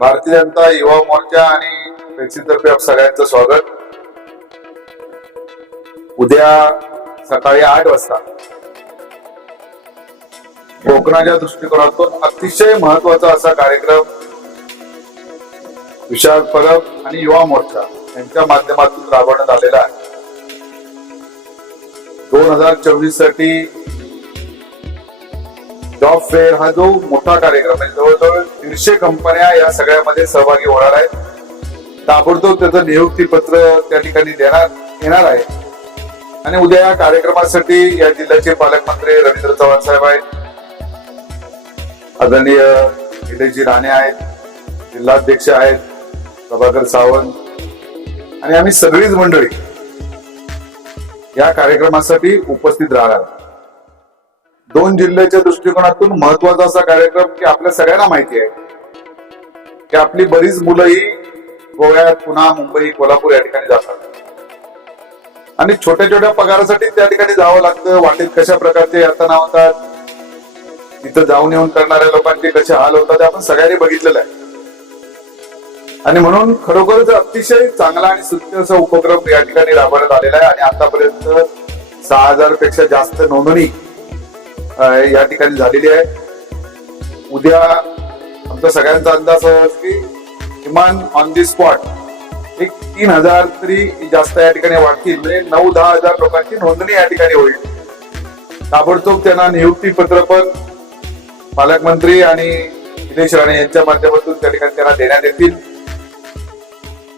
भारतीय जनता युवा मोर्चा आणि पेप्सीतर्फे सगळ्यांचं स्वागत. उद्या सकाळी आठ वाजता कोकणाच्या दृष्टिकोनातून अतिशय महत्त्वाचा असा कार्यक्रम विशाल परब आणि युवा मोर्चा यांच्या माध्यमातून राबवण्यात आलेला आहे. दोन हजार चोवीससाठी जॉब फेअर हा जो मोठा कार्यक्रम आहे जवळजवळ दीडशे कंपन्या या सगळ्यामध्ये सहभागी होणार आहेत. ताबडतोब त्याचं नियुक्ती पत्र त्या ठिकाणी देणार येणार आहे. आणि उद्या या कार्यक्रमासाठी या जिल्ह्याचे पालकमंत्री रवींद्र चव्हाण साहेब आहेत. आदरणीय निलेशजी राणे आहेत जिल्हाध्यक्ष आहेत प्रभाकर सावंत. आणि आम्ही सगळीच मंडळी या कार्यक्रमासाठी उपस्थित राहणार दोन जिल्ह्याच्या दृष्टिकोनातून महत्त्वाचा असा कार्यक्रम की आपल्या सगळ्यांना माहिती आहे. की आपली बरीच मुलंही गोव्यात पुन्हा मुंबई कोल्हापूर या ठिकाणी जातात. आणि छोट्या छोट्या पगारासाठी त्या ठिकाणी जावं लागतं. वाटेत कशा प्रकारचे यातना होतात? तिथं जाऊन येऊन करणाऱ्या लोकांचे कसे हाल होतात ते आपण सगळ्यांनी बघितलेलं आहे. आणि म्हणून खरोखरच अतिशय चांगला आणि सुत्य असा उपक्रम या ठिकाणी राबवण्यात आलेला आहे आणि आतापर्यंत सहा हजारपेक्षा जास्त नोंदणी या ठिकाणी झालेली आहे. उद्या आमचा सगळ्यांचा अंदाज की किमान ऑन दी स्पॉट एक तीन हजार तरी जास्त या ठिकाणी वाढतील. म्हणजे नऊ दहा हजार लोकांची नोंदणी या ठिकाणी होईल. ताबडतोब त्यांना नियुक्ती पत्र पण पालकमंत्री आणि निलेश राणे यांच्या माध्यमातून त्या ठिकाणी त्यांना देण्यात येतील.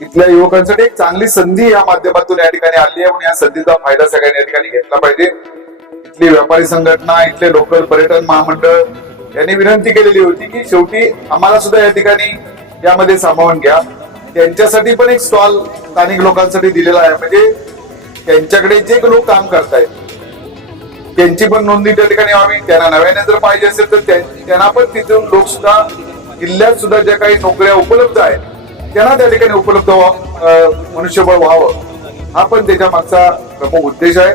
इथल्या युवकांसाठी एक चांगली संधी या माध्यमातून या ठिकाणी आली आहे म्हणून या संधीचा फायदा सगळ्यांनी या ठिकाणी घेतला पाहिजे. इथली व्यापारी संघटना इथले लोकल पर्यटन महामंडळ यांनी विनंती केलेली होती की शेवटी आम्हाला सुद्धा या ठिकाणी यामध्ये सामावून घ्या. त्यांच्यासाठी पण एक स्टॉल स्थानिक लोकांसाठी दिलेला आहे. म्हणजे त्यांच्याकडे जे लोक काम करतायत त्यांची पण नोंदणी त्या ठिकाणी व्हावी. त्यांना नव्याने जर पाहिजे असेल तर त्यांना पण तिथून लोक सुद्धा जिल्ह्यात सुद्धा ज्या काही नोकऱ्या उपलब्ध आहेत त्यांना त्या ठिकाणी उपलब्ध व्हा- मनुष्यबळ व्हावं. हा पण त्याच्या मागचा प्रमुख उद्देश आहे.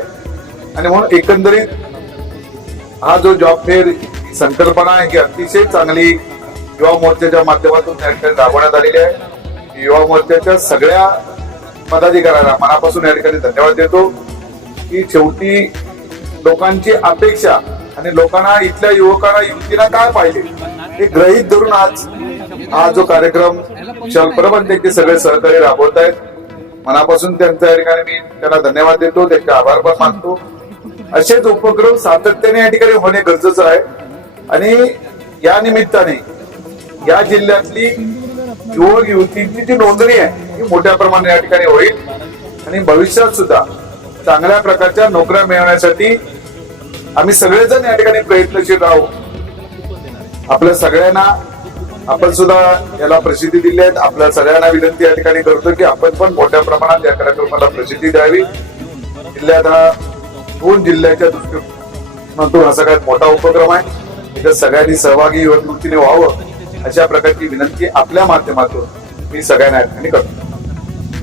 आणि म्हणून एकंदरीत हा जो जॉब फेअर संकल्पना आहे ही अतिशय चांगली युवा मोर्चाच्या माध्यमातून त्या ठिकाणी राबवण्यात आलेली आहे. युवा मोर्चाच्या सगळ्या पदाधिकाऱ्यांना मनापासून या ठिकाणी धन्यवाद देतो. की शेवटी लोकांची अपेक्षा आणि लोकांना इथल्या युवकांना युवतीला काय पाहिजे हे ग्रहित धरून आज हा जो कार्यक्रम विशाल परब त्यांचे सगळे सहकारी राबवत आहेत. मनापासून त्यांच्या या ठिकाणी मी त्यांना धन्यवाद देतो त्यांचे आभार पण मानतो. असेच उपक्रम सातत्याने या ठिकाणी होणे गरजेचं आहे. आणि या निमित्ताने या जिल्ह्यातली युवक युवतींची जी नोंदणी आहे ती मोठ्या प्रमाणात या ठिकाणी होईल. आणि भविष्यात सुद्धा चांगल्या प्रकारच्या नोकऱ्या मिळवण्यासाठी आम्ही सगळेजण या ठिकाणी प्रयत्नशील राहू. आपल्या सगळ्यांना आपण सुद्धा याला प्रसिद्धी दिली आहे. आपल्या सगळ्यांना विनंती या ठिकाणी करतो की आपण पण मोठ्या प्रमाणात या कार्यक्रमाला प्रसिद्धी द्यावी. जिल्ह्यात हा दोन जिल्ह्याच्या दृष्टीकोनातून हा सगळ्यात मोठा उपक्रम आहे. त्याच्यात सगळ्यांनी सहभागी वृत्तीने व्हावं अशा प्रकारची विनंती आपल्या माध्यमातून मी सगळ्यांना करतो.